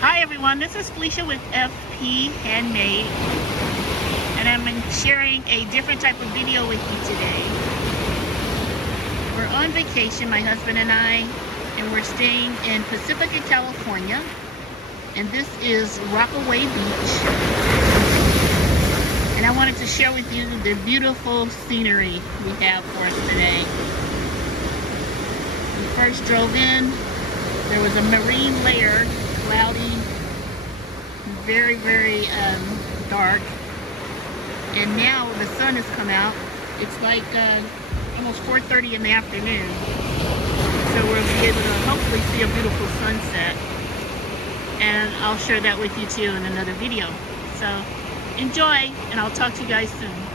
Hi everyone, this is Felicia with FP Handmade, and I'm sharing a different type of video with you today. We're on vacation, my husband and I, and we're staying in Pacifica, California, and this is Rockaway Beach. And I wanted to share with you the beautiful scenery we have for us today. We first drove in, there was a marine layer, cloudy, very dark, and now the sun has come out. It's like almost 4:30 in the afternoon, so we'll be able to hopefully see a beautiful sunset, and I'll share that with you too in another video. So enjoy, and I'll talk to you guys soon.